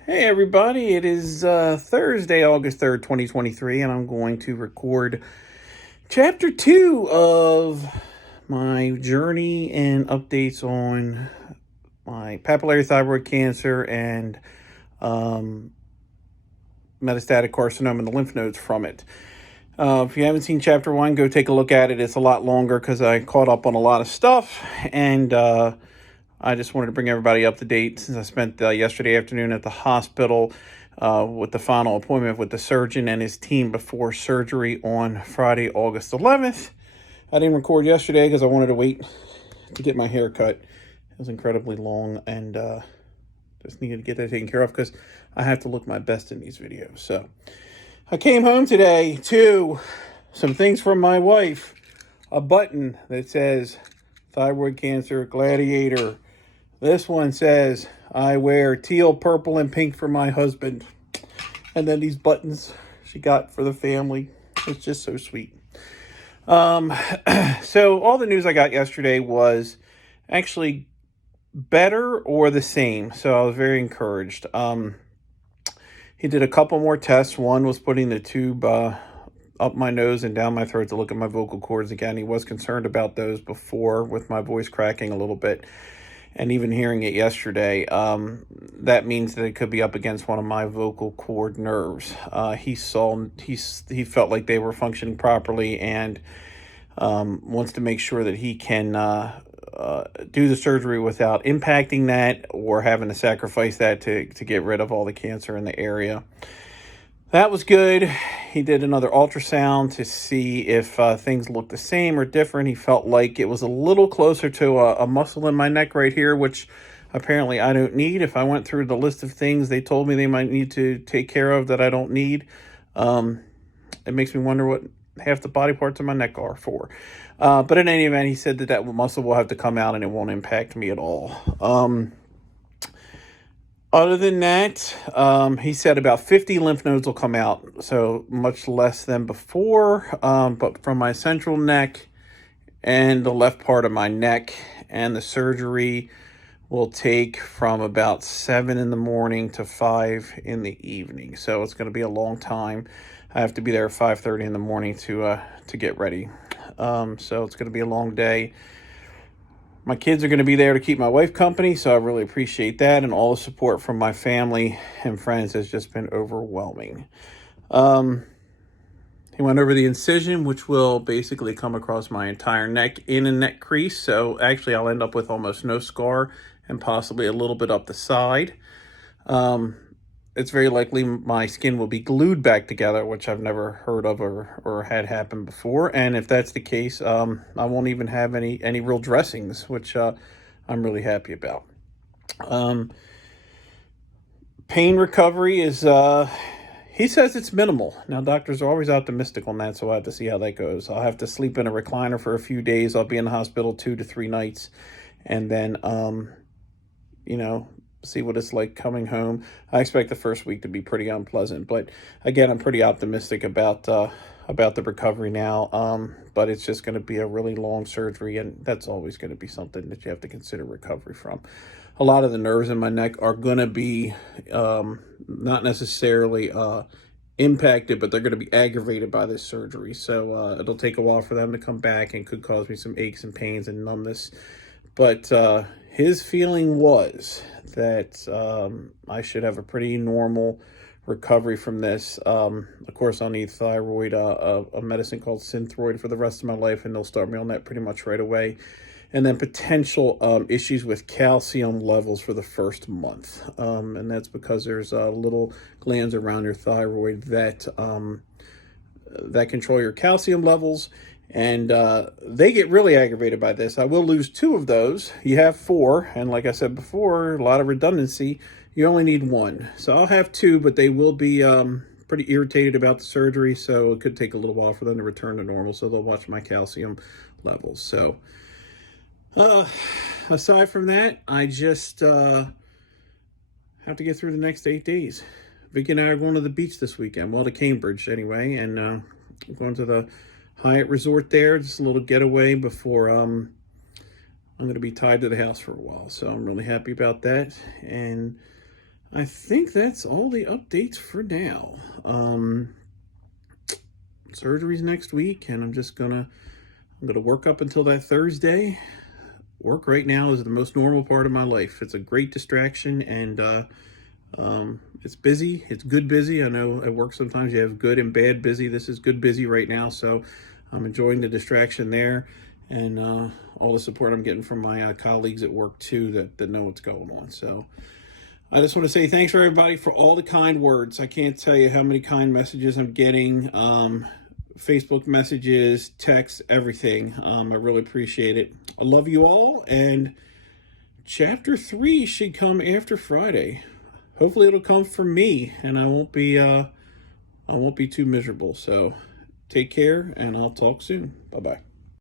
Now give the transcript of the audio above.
Hey everybody, it is Thursday, August 3rd, 2023, and I'm going to record chapter 2 of my journey and updates on my papillary thyroid cancer and um, metastatic carcinoma in the lymph nodes from it. If you haven't seen chapter 1, go take a look at it. It's a lot longer because I caught up on a lot of stuff, and I just wanted to bring everybody up to date since I spent yesterday afternoon at the hospital with the final appointment with the surgeon and his team before surgery on Friday, August 11th. I didn't record yesterday because I wanted to wait to get my hair cut. It was incredibly long and just needed to get that taken care of because I have to look my best in these videos. So I came home today to some things from my wife. A button that says thyroid cancer gladiator. This one says, I wear teal, purple, and pink for my husband. And then these buttons she got for the family. It's just so sweet. So all the news I got yesterday was actually better or the same. So I was very encouraged. He did a couple more tests. One was putting the tube up my nose and down my throat to look at my vocal cords again. He was concerned about those before with my voice cracking a little bit. And even hearing it yesterday, that means that it could be up against one of my vocal cord nerves. He felt like they were functioning properly and wants to make sure that he can do the surgery without impacting that or having to sacrifice that to get rid of all the cancer in the area. That was good. He did another ultrasound to see if things looked the same or different. He felt like it was a little closer to a muscle in my neck right here, which apparently I don't need. If I went through the list of things they told me they might need to take care of that I don't need, it makes me wonder what half the body parts of my neck are for. But in any event, he said that muscle will have to come out and it won't impact me at all. Other than that, he said about 50 lymph nodes will come out, so much less than before, but from my central neck and the left part of my neck, and the surgery will take from about 7 in the morning to 5 in the evening. So it's going to be a long time. I have to be there at 5:30 in the morning to get ready. So it's going to be a long day. My kids are going to be there to keep my wife company, so I really appreciate that. And all the support from my family and friends has just been overwhelming. He went over the incision, which will basically come across my entire neck in a neck crease. So actually, I'll end up with almost no scar and possibly a little bit up the side. It's very likely my skin will be glued back together, which I've never heard of or had happen before. And if that's the case, I won't even have any real dressings, which I'm really happy about. Pain recovery is, he says it's minimal. Now, doctors are always optimistic on that, so I have to see how that goes. I'll have to sleep in a recliner for a few days. I'll be in the hospital 2 to 3 nights. And then, see what it's like coming home. I expect the first week to be pretty unpleasant, but again, I'm pretty optimistic about the recovery now. But it's just going to be a really long surgery, and that's always going to be something that you have to consider recovery from. A lot of the nerves in my neck are going to be not necessarily impacted, but they're going to be aggravated by this surgery. So it'll take a while for them to come back and could cause me some aches and pains and numbness. But his feeling was that I should have a pretty normal recovery from this. Of course, I'll need thyroid, a medicine called Thyroid for the rest of my life, and they'll start me on that pretty much right away. And then potential issues with calcium levels for the first month. And that's because there's little glands around your thyroid that control your calcium levels. And they get really aggravated by this. I will lose 2 of those. You have 4. And like I said before, a lot of redundancy. You only need 1. So I'll have 2, but they will be pretty irritated about the surgery. So it could take a little while for them to return to normal. So they'll watch my calcium levels. So aside from that, I just have to get through the next 8 days. Vicky and I are going to the beach this weekend. Well, to Cambridge anyway. And going to the Hyatt Resort there, just a little getaway before I'm going to be tied to the house for a while. So I'm really happy about that. And I think that's all the updates for now. Surgery's next week, and I'm gonna work up until that Thursday. Work right now is the most normal part of my life. It's a great distraction, and it's busy. It's good busy. I know at work sometimes you have good and bad busy. This is good busy right now, so I'm enjoying the distraction there, and all the support I'm getting from my colleagues at work too that know what's going on. So I just want to say thanks for everybody for all the kind words. I can't tell you how many kind messages I'm getting, Facebook messages, texts, everything. I really appreciate it. I love you all, and chapter 3 should come after Friday. Hopefully it'll come from me, and I won't be too miserable. So take care, and I'll talk soon. Bye-bye.